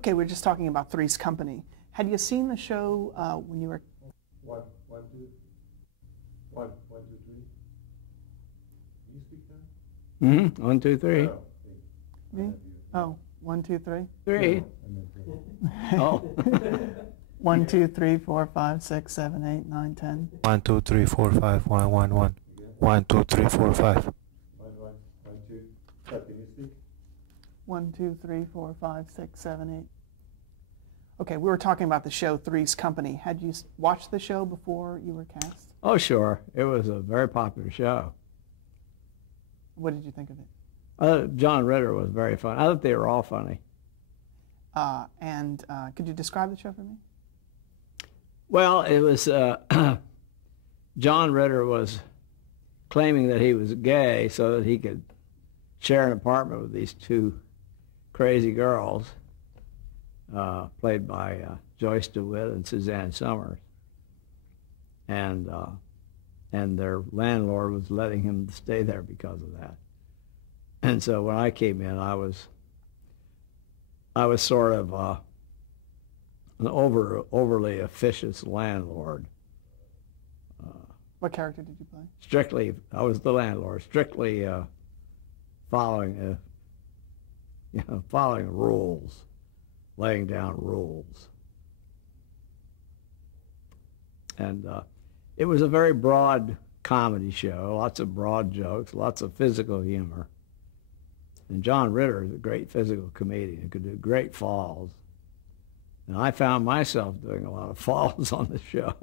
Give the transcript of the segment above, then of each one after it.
Okay, we're just talking about Three's Company. Had you seen the show when you were... One, two. One, two, three. You speak then? Mm-hmm. 1, 2, 3. Me? Oh, 1, 2, 3? 3. Oh. 1, 2, 3, 4, 5, 6, 7, 8, 9, 10. 1, 2, 3, 4, 5, 1, 1, 1. 1, 2, 3, 4, 5. 1, 2. Can you speak? 1, 2, 3, 4, 5, 6, 7, 8. Okay, we were talking about the show Three's Company. Had you watched the show before you were cast? Oh, sure. It was a very popular show. What did you think of it? John Ritter was very funny. I thought they were all funny. Could you describe the show for me? Well, it was John Ritter was claiming that he was gay so that he could share an apartment with these two crazy girls, played by Joyce DeWitt and Suzanne Summers, and their landlord was letting him stay there because of that. And so when I came in, I was sort of an overly officious landlord. What character did you play? Strictly, I was the landlord. Strictly following rules, laying down rules. And it was a very broad comedy show, lots of broad jokes, lots of physical humor. And John Ritter is a great physical comedian who could do great falls. And I found myself doing a lot of falls on the show.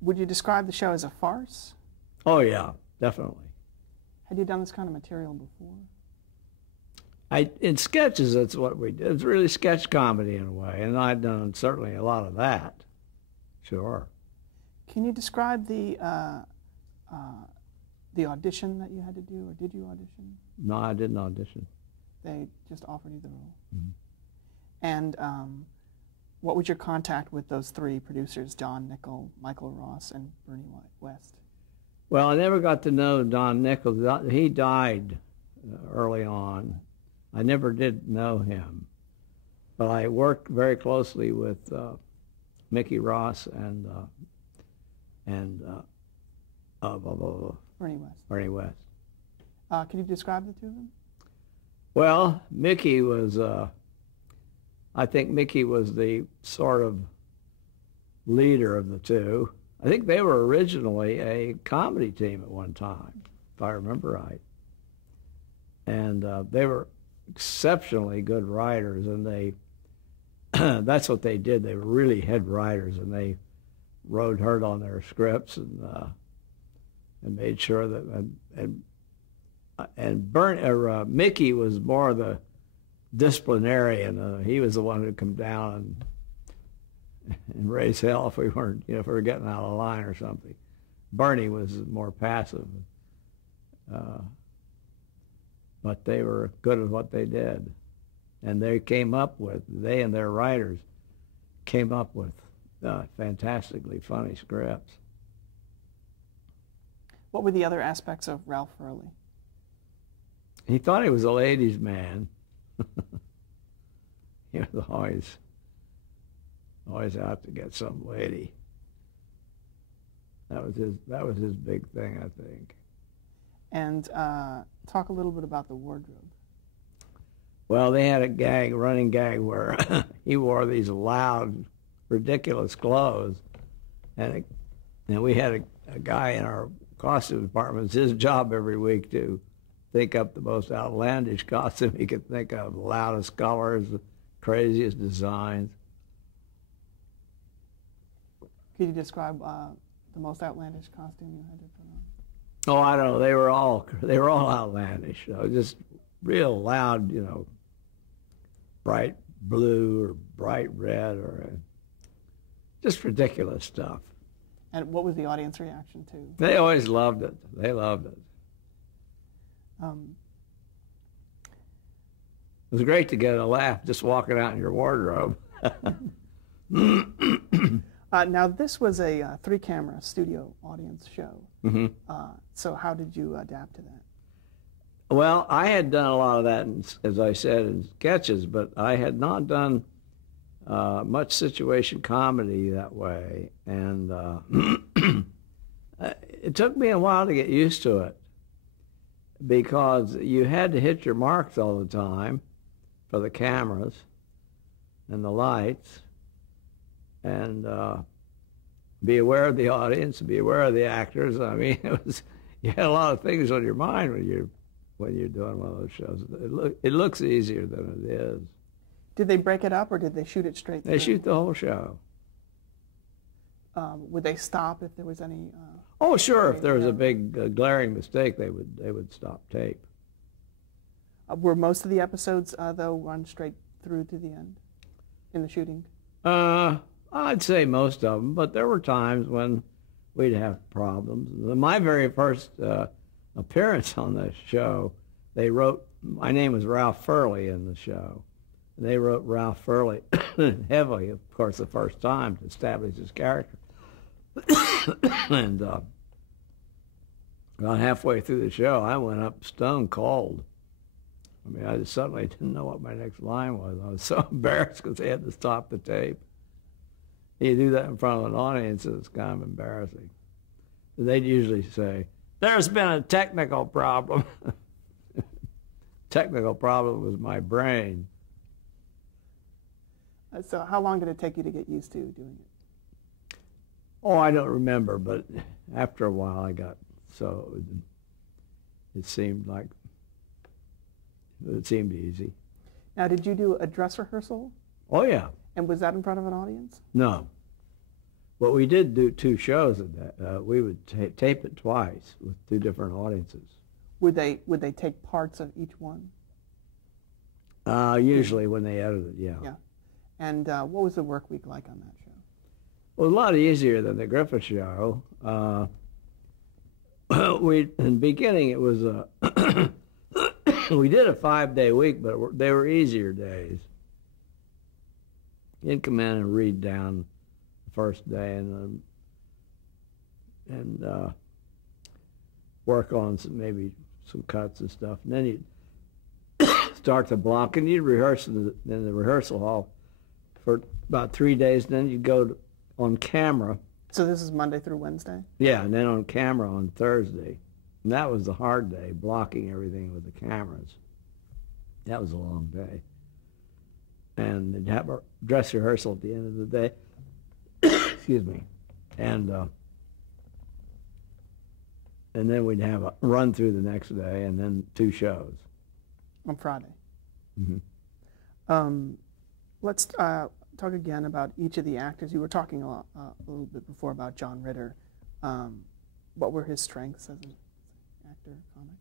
Would you describe the show as a farce? Oh, yeah, definitely. Had you done this kind of material before? In sketches, that's what we did. It's really sketch comedy in a way, and I'd done certainly a lot of that. Sure. Can you describe the audition that you had to do, or did you audition? No, I didn't audition. They just offered you the role. Mm-hmm. And what was your contact with those three producers, Don Nickell, Michael Ross, and Bernie West? Well, I never got to know Don Nickell. He died early on. I never did know him. But I worked very closely with Mickey Ross and Bernie West. Bernie West. Can you describe the two of them? Well, Mickey was, I think Mickey was the sort of leader of the two. I think they were originally a comedy team at one time, if I remember right. And they were exceptionally good writers, and they that's what they did. They were really head writers, and they rode hard on their scripts and made sure that Mickey was more the disciplinarian. He was the one who'd come down and raise hell if we weren't, if we were getting out of line or something. Bernie was more passive, but they were good at what they did, and they and their writers came up with fantastically funny scripts. What were the other aspects of Ralph Hurley? He thought he was a ladies' man. He was always out to get some lady. That was his big thing, I think. And talk a little bit about the wardrobe. Well, they had a running gag where he wore these loud, ridiculous clothes, and we had a guy in our costume department. It's his job every week to think up the most outlandish costume he could think of, the loudest colors, the craziest designs. Could you describe the most outlandish costume you had to put on? Oh, I don't know. They were all outlandish. Just real loud, bright blue or bright red or just ridiculous stuff. And what was the audience reaction to? They always loved it. They loved it. It was great to get a laugh just walking out in your wardrobe. Now, this was a three-camera studio audience show. Mm-hmm. So how did you adapt to that? Well, I had done a lot of that, as I said, in sketches, but I had not done much situation comedy that way. And it took me a while to get used to it because you had to hit your marks all the time for the cameras and the lights, and be aware of the audience, be aware of the actors. I mean, you had a lot of things on your mind when you're doing one of those shows. It looks easier than it is. Did they break it up, or did they shoot it straight through? They shoot the whole show. Would they stop if there was any? Oh, sure. If there was a big glaring mistake, they would stop tape. Were most of the episodes though run straight through to the end in the shooting? I'd say most of them, but there were times when we'd have problems. My very first appearance on the show, they wrote, my name was Ralph Furley in the show. They wrote Ralph Furley heavily, of course, the first time to establish his character. And about halfway through the show, I went up stone cold. I mean, I just suddenly didn't know what my next line was. I was so embarrassed because they had to stop the tape. You do that in front of an audience, it's kind of embarrassing. They'd usually say, "There's been a technical problem." Technical problem was my brain. So how long did it take you to get used to doing it? Oh, I don't remember, but after a while I got so it seemed easy. Now, did you do a dress rehearsal? Oh, yeah. And was that in front of an audience? No. But we did do 2 shows of that. We would tape it twice with 2 different audiences. Would they take parts of each one? Usually when they edited, yeah. Yeah. And what was the work week like on that show? Well, a lot easier than the Griffith Show. In the beginning, it was we did a 5-day week, but they were easier days. You'd come in and read down the first day and work on maybe some cuts and stuff. And then you'd start to block, and you'd rehearse in the rehearsal hall for about 3 days. And then you'd go on camera. So this is Monday through Wednesday? Yeah, and then on camera on Thursday. And that was the hard day, blocking everything with the cameras. That was a long day. And they'd have a dress rehearsal at the end of the day. Excuse me. And then we'd have a run through the next day, and then 2 shows. On Friday. Mm-hmm. Let's talk again about each of the actors. You were talking a little bit before about John Ritter. What were his strengths as an actor, comic?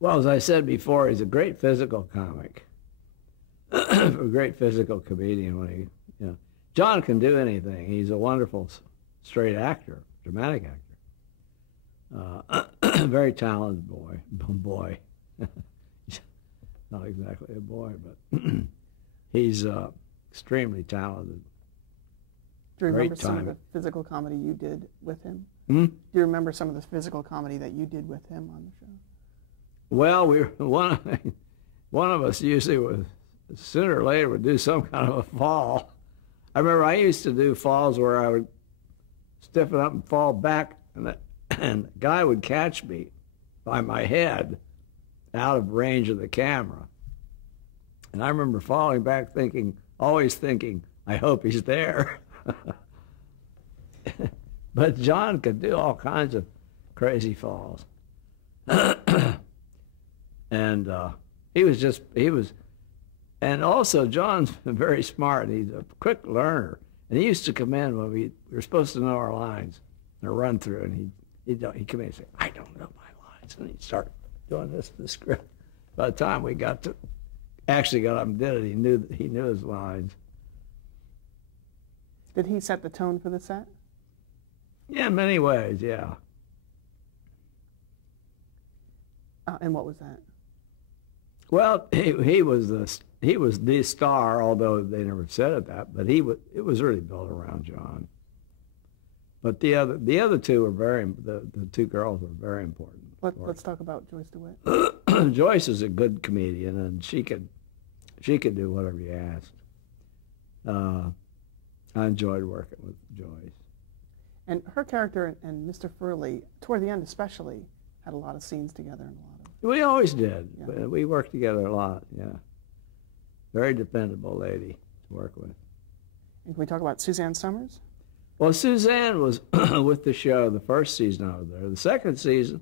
Well, as I said before, he's a great physical comic. A great physical comedian. John can do anything. He's a wonderful straight actor, dramatic actor. Very talented boy. He's not exactly a boy, but he's extremely talented. Do you remember some of the physical comedy you did with him? Hmm? Do you remember some of the physical comedy that you did with him on the show? Well, one of us usually was, sooner or later, would do some kind of a fall. I remember I used to do falls where I would stiffen up and fall back, and the guy would catch me by my head out of range of the camera. And I remember falling back always thinking, I hope he's there. But John could do all kinds of crazy falls. And and also John's very smart. He's a quick learner. And he used to come in when we were supposed to know our lines and run through, and he'd come in and say, I don't know my lines. And he'd start doing this to the script. By the time we actually got up and did it, he knew his lines. Did he set the tone for the set? Yeah, in many ways, yeah. And what was that? Well, he was the star, although they never said it that. But it was really built around John. But the other 2 were the 2 girls were very important. Let's talk about Joyce DeWitt. Joyce is a good comedian, and she could do whatever you asked. I enjoyed working with Joyce. And her character and Mr. Furley, toward the end especially, had a lot of scenes together and a lot of. We always did. Yeah. We worked together a lot. Yeah, very dependable lady to work with. And can we talk about Suzanne Summers? Well, Suzanne was with the show the first season I was there. The second season,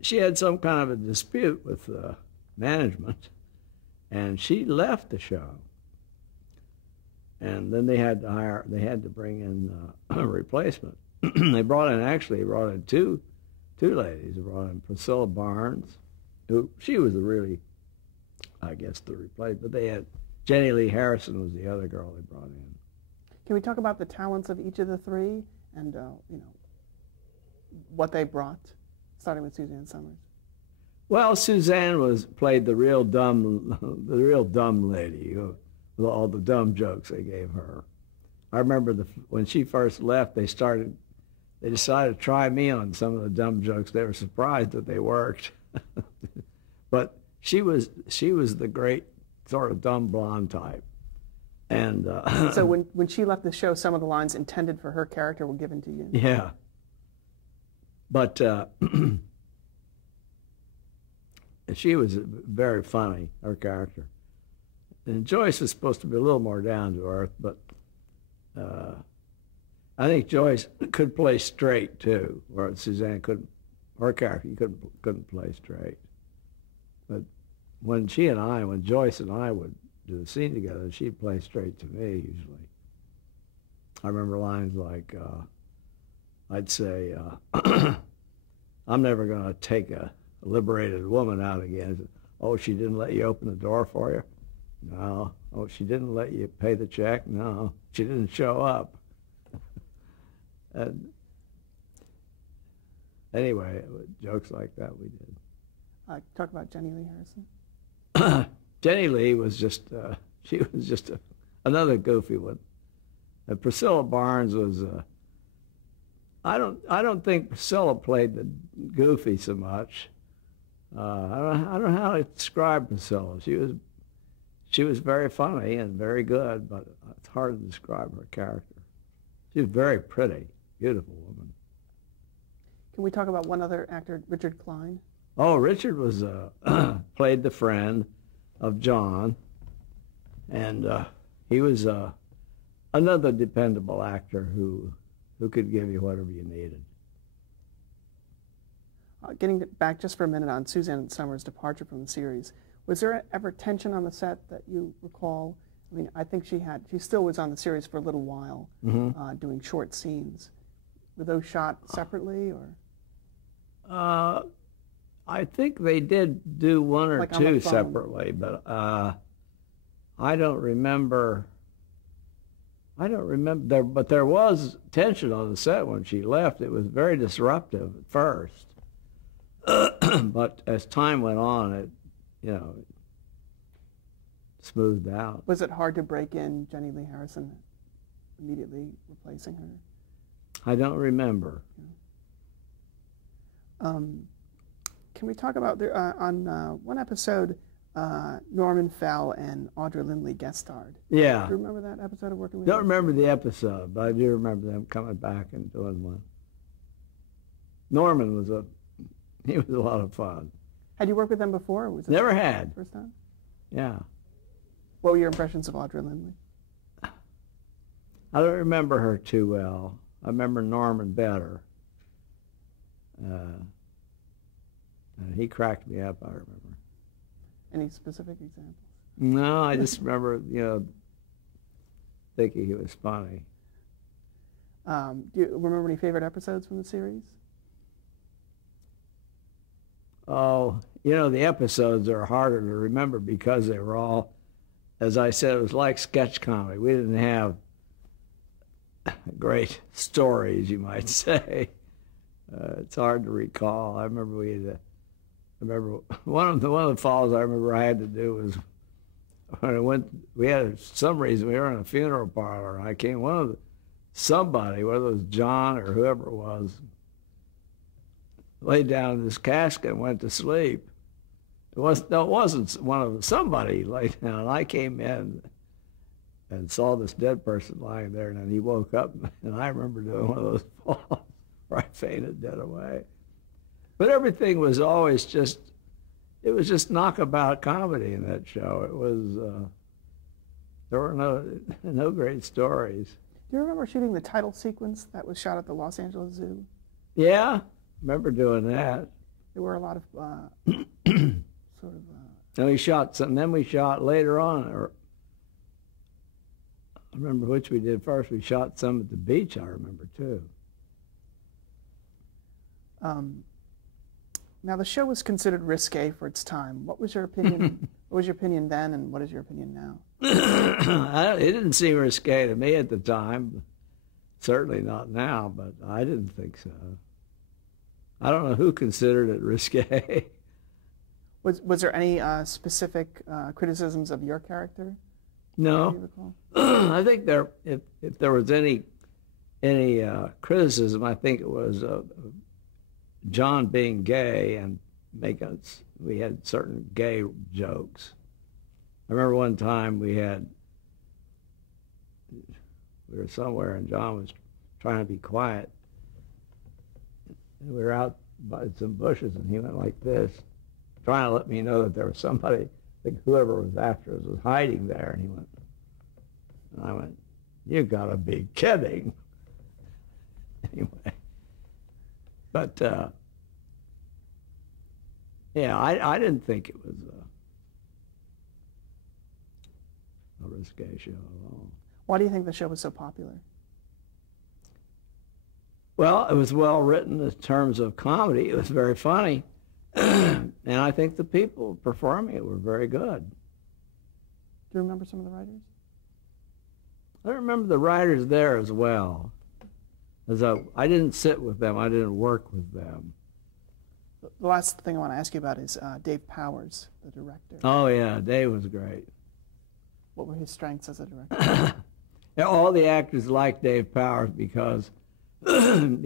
she had some kind of a dispute with management, and she left the show. And then they had to bring in a replacement. They brought in two ladies. They brought in Priscilla Barnes, she was really, I guess, the replacement. But they had Jenny Lee Harrison was the other girl they brought in. Can we talk about the talents of each of the three and what they brought, starting with Suzanne Summers? Well, Suzanne played the real dumb lady with all the dumb jokes they gave her. I remember when she first left, they decided to try me on some of the dumb jokes. They were surprised that they worked. But she was the great sort of dumb blonde type. And so when she left the show, some of the lines intended for her character were given to you. Yeah. But she was very funny, her character. And Joyce was supposed to be a little more down to earth, but I think Joyce could play straight too, whereas Suzanne couldn't. Her character couldn't play straight. But when Joyce and I would do the scene together, she'd play straight to me usually. I remember lines like, I'd say, I'm never going to take a liberated woman out again. Oh, she didn't let you open the door for you? No. Oh, she didn't let you pay the check? No. She didn't show up. And anyway, jokes like that we did. Talk about Jenny Lee Harrison. Jenny Lee was just, another goofy one. And Priscilla Barnes was, I don't think Priscilla played the goofy so much. I don't know how to describe Priscilla. She was very funny and very good, but it's hard to describe her character. She was very pretty, beautiful woman. Can we talk about one other actor, Richard Klein? Oh, Richard was played the friend of John, and he was another dependable actor who could give you whatever you needed. Getting back just for a minute on Suzanne Summers' departure from the series, was there ever tension on the set that you recall? I mean, I think she still was on the series for a little while, doing short scenes. Were those shot separately, or? I think they did do one or like two separately, but I don't remember. But there was tension on the set when she left. It was very disruptive at first, but as time went on, it smoothed out. Was it hard to break in Jenny Lee Harrison immediately replacing her? I don't remember. Can we talk about on one episode, Norman Fell and Audra Lindley guest starred? Yeah. Do you remember that episode of working with Don't them? remember the episode, but I do remember them coming back and doing one. Norman was a lot of fun. Had you worked with them before? Or was it Never had. First time? Yeah. What were your impressions of Audra Lindley? I don't remember her too well. I remember Norman better. And he cracked me up, I remember. Any specific examples? No, I just remember, thinking he was funny. Do you remember any favorite episodes from the series? Oh, the episodes are harder to remember because they were all, as I said, it was like sketch comedy. We didn't have great stories, you might say. It's hard to recall. I remember one of the falls I remember I had to do was when we had some reason we were in a funeral parlor, and I came, somebody, whether it was John or whoever it was, laid down in this casket and went to sleep. It wasn't one of somebody laid down. I came in and saw this dead person lying there, and then he woke up, and I remember doing one of those falls where I fainted dead away. But everything was always just, it was just knockabout comedy in that show. It was, there were no great stories. Do you remember shooting the title sequence that was shot at the Los Angeles Zoo? Yeah, remember doing that. There were a lot of sort of. And we shot some. Then we shot later on, or I remember which we did first. We shot some at the beach. I remember too. Now the show was considered risque for its time. What was your opinion? What was your opinion then, and what is your opinion now? It didn't seem risque to me at the time. Certainly not now, but I didn't think so. I don't know who considered it risque. Was there any specific criticisms of your character? No. Do you recall? I think if there was any criticism, I think it was John being gay and we had certain gay jokes. I remember one time we were somewhere and John was trying to be quiet. And we were out by some bushes and he went like this, trying to let me know that there was somebody, I think whoever was after us was hiding there. And he went, and I went, "You gotta be kidding." Anyway, but yeah, I didn't think it was a risque show at all. Why do you think the show was so popular? Well, it was well written in terms of comedy. It was very funny. And I think the people performing it were very good. Do you remember some of the writers? I remember the writers there as well. I didn't sit with them. I didn't work with them. The last thing I want to ask you about is Dave Powers, the director. Oh, yeah, Dave was great. What were his strengths as a director? Yeah, all the actors liked Dave Powers because, in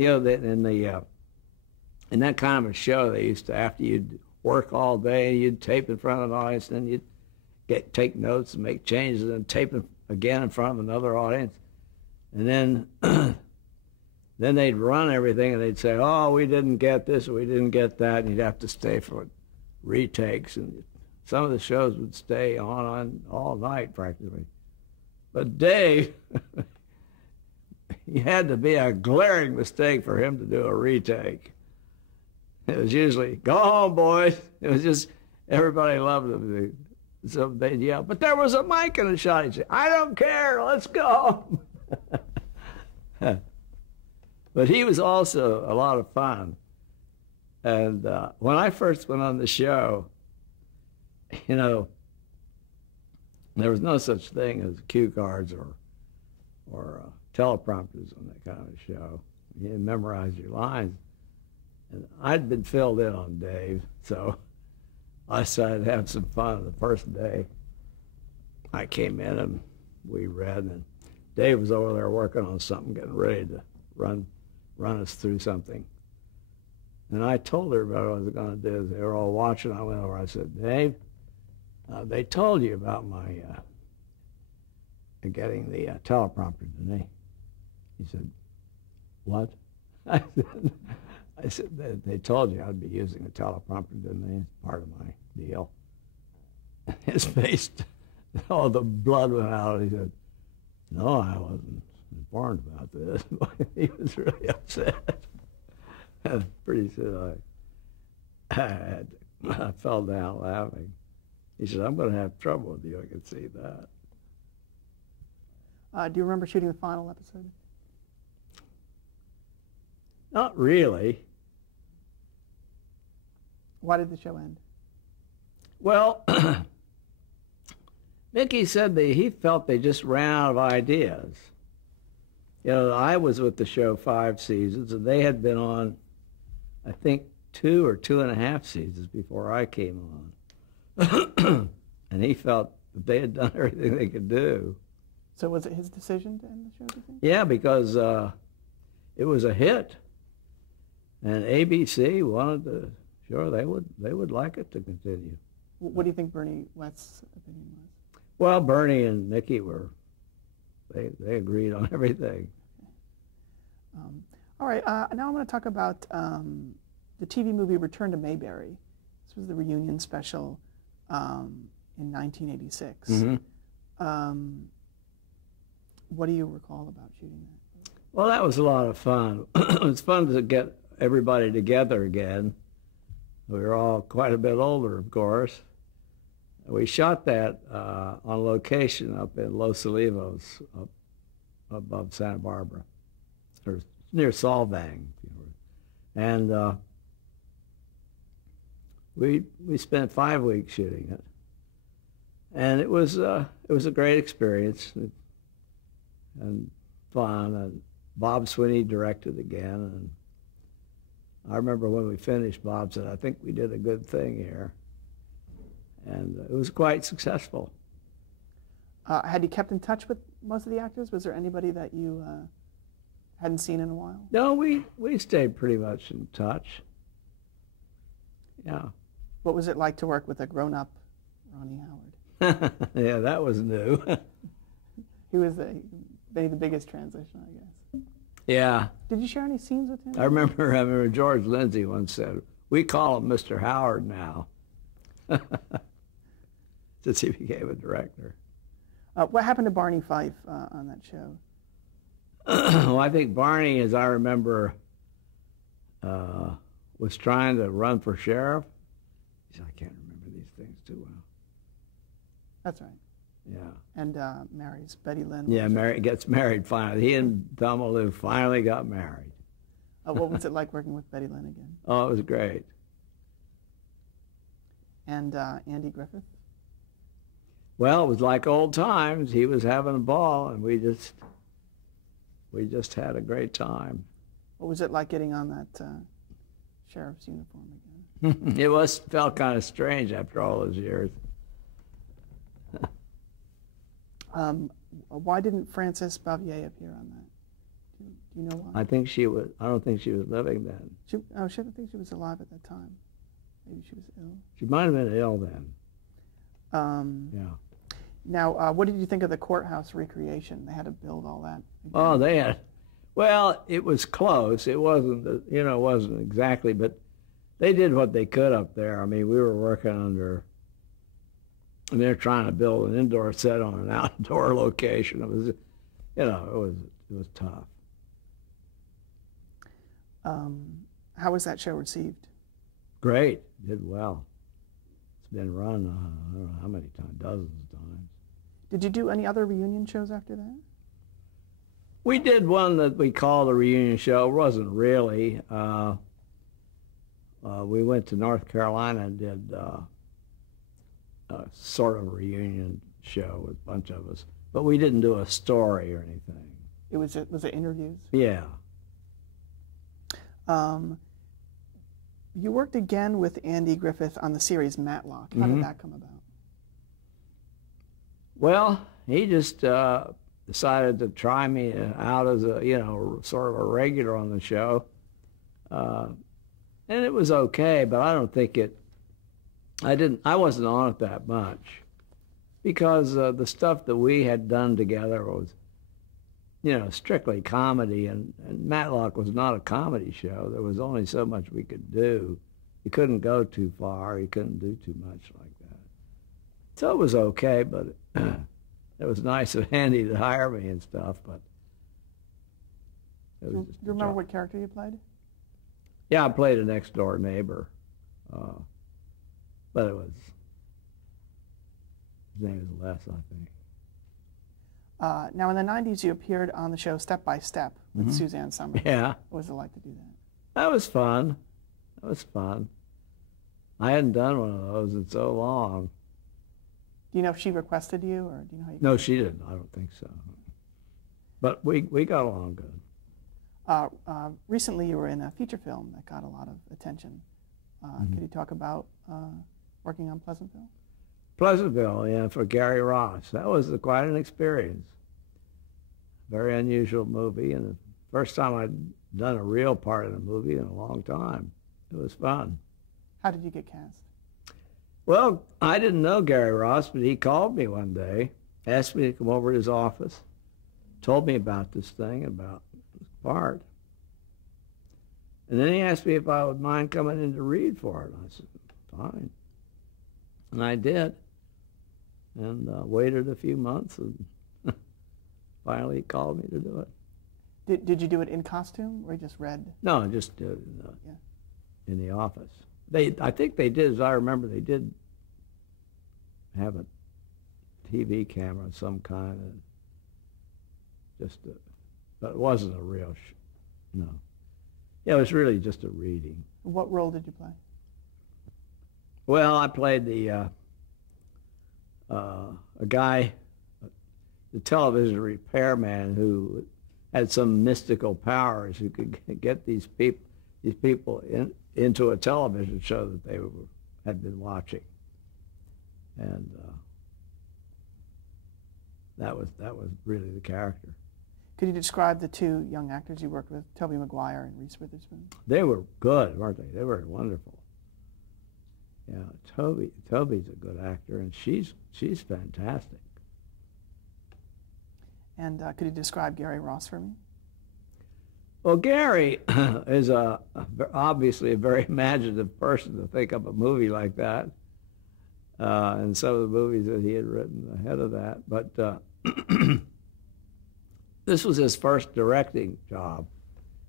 that kind of a show, they used to, after you'd work all day, you'd tape in front of an audience, then you'd take notes and make changes, and then tape it again in front of another audience. And then then they'd run everything, and they'd say, "Oh, we didn't get this, or we didn't get that," and you'd have to stay for retakes. And some of the shows would stay on all night, practically. But Dave, he had to be a glaring mistake for him to do a retake. It was usually, "Go home, boys." It was just, everybody loved him. So they'd yell, "But there was a mic in the shot." He'd say, "I don't care, let's go." But he was also a lot of fun. And when I first went on the show, there was no such thing as cue cards or teleprompters on that kind of show. You had to memorize your lines. And I'd been filled in on Dave, so I decided to have some fun the first day. I came in and we read, and Dave was over there working on something, getting ready to run us through something. And I told everybody what I was going to do. They were all watching. I went over, I said, "Dave, they told you about my getting the teleprompter, didn't they?" He said, "What?" I said, they told you I'd be using a teleprompter, didn't they? It's part of my deal." His face, all the blood went out. He said, "No, I wasn't informed about this." He was really upset. Pretty soon I fell down laughing. He said, "I'm going to have trouble with you, I can see that." Do you remember shooting the final episode? Not really. Why did the show end? Well, Mickey said that he felt they just ran out of ideas. I was with the show 5 seasons, and they had been on, I think, 2 or 2.5 seasons before I came on. And he felt that they had done everything they could do. So was it his decision to end the show, do you think? Yeah, because it was a hit. And ABC wanted to, sure, they would like it to continue. What do you think Bernie West's opinion was? Well, Bernie and Mickey were, they agreed on everything. All right, now I want to talk about the TV movie Return to Mayberry. This was the reunion special in 1986. What do you recall about shooting that? Well, that was a lot of fun. It was fun to get everybody together again. We were all quite a bit older, of course. We shot that on location up in Los Olivos, up above Santa Barbara, or near Solvang. And we spent 5 weeks shooting it, and it was a great experience and fun. And Bob Sweeney directed again, and I remember when we finished, Bob said, "I think we did a good thing here," and it was quite successful. Had you kept in touch with most of the actors? Was there anybody that you hadn't seen in a while? No, we stayed pretty much in touch. Yeah. What was it like to work with a grown-up Ronnie Howard? Yeah, that was new. He was maybe the biggest transition, I guess. Yeah. Did you share any scenes with him? I remember George Lindsay once said, "We call him Mr. Howard now," since he became a director. What happened to Barney Fife on that show? Well, I think Barney, as I remember, was trying to run for sheriff. He said, "I can't remember these things too well." That's right. Yeah. And marries Betty Lynn. Yeah, gets married finally. He and Thelma Lou finally got married. What was it like working with Betty Lynn again? Oh, it was great. And Andy Griffith? Well, it was like old times. He was having a ball, and we just had a great time. What was it like getting on that sheriff's uniform again? It felt kind of strange after all those years. Why didn't Frances Bavier appear on that? Do you know why? I don't think she was living then. I think she was alive at that time. Maybe she was ill. She might have been ill then. Yeah. Now, what did you think of the courthouse recreation? They had to build all that again. Oh, well, it was close. It wasn't, it wasn't exactly, but they did what they could up there. I mean, we were working under, and they're trying to build an indoor set on an outdoor location. It was, it was tough. How was that show received? Great. Did well. It's been run, I don't know how many times, dozens of times. Did you do any other reunion shows after that? We did one that we called a reunion show. It wasn't really. We went to North Carolina and did a sort of a reunion show with a bunch of us. But we didn't do a story or anything. Was it interviews? Yeah. You worked again with Andy Griffith on the series Matlock. How did that come about? Well, he just decided to try me out as a, sort of a regular on the show. And it was okay, but I don't think I wasn't on it that much because the stuff that we had done together was, strictly comedy, and Matlock was not a comedy show. There was only so much we could do. You couldn't go too far. You couldn't do too much like that. So it was okay, but it was nice of Andy to hire me and stuff, but it was Do just you remember what character you played? Yeah, I played a next-door neighbor, but his name is Les, I think. Now, in the 90s, you appeared on the show Step by Step with Suzanne Somers. Yeah. What was it like to do that? That was fun. That was fun. I hadn't done one of those in so long. Do you know if she requested you, or do you know how you? No, she didn't. I don't think so. But we got along good. Recently, you were in a feature film that got a lot of attention. Could you talk about working on Pleasantville? Pleasantville, yeah, for Gary Ross. That was quite an experience. Very unusual movie, and the first time I'd done a real part in a movie in a long time. It was fun. How did you get cast? Well, I didn't know Gary Ross, but he called me one day, asked me to come over to his office, told me about this thing, about this part. And then he asked me if I would mind coming in to read for it. I said, fine. And I did. And waited a few months, and finally he called me to do it. Did you do it in costume, or you just read? No, I just did it in the office. I think they did, as I remember, they did have a TV camera of some kind, but it wasn't a real, no. Yeah, it was really just a reading. What role did you play? Well, I played a guy, the television repairman who had some mystical powers who could get these people into a television show that they had been watching, and that was really the character. Could you describe the two young actors you worked with, Tobey Maguire and Reese Witherspoon? They were good, weren't they? They were wonderful. Yeah, Toby's a good actor, and she's fantastic. And could you describe Gary Ross for me? Well, Gary is obviously a very imaginative person to think up a movie like that, and some of the movies that he had written ahead of that. But this was his first directing job,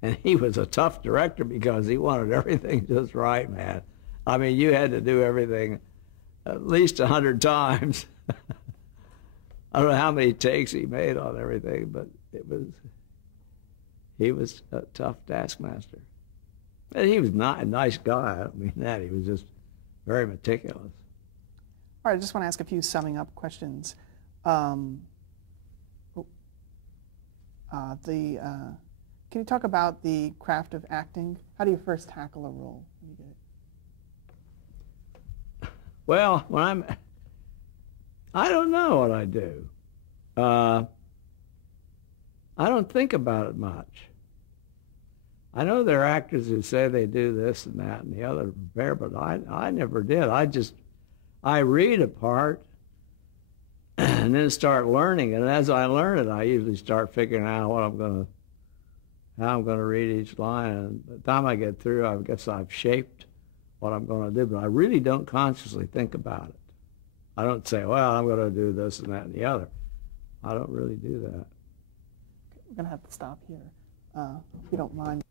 and he was a tough director because he wanted everything just right, man. I mean, you had to do everything at least 100 times. I don't know how many takes he made on everything, but he was a tough taskmaster. And he was not a nice guy. I don't mean that. He was just very meticulous. All right, I just want to ask a few summing up questions. Can you talk about the craft of acting? How do you first tackle a role when you get it? Well, I don't know what I do. I don't think about it much. I know there are actors who say they do this and that and the other prepare, but I never did. I read a part and then start learning, and as I learn it, I usually start figuring out how I'm gonna read each line. And by the time I get through, I guess I've shaped what I'm going to do, but I really don't consciously think about it. I don't say, well, I'm going to do this and that and the other. I don't really do that. We're going to have to stop here, if you don't mind.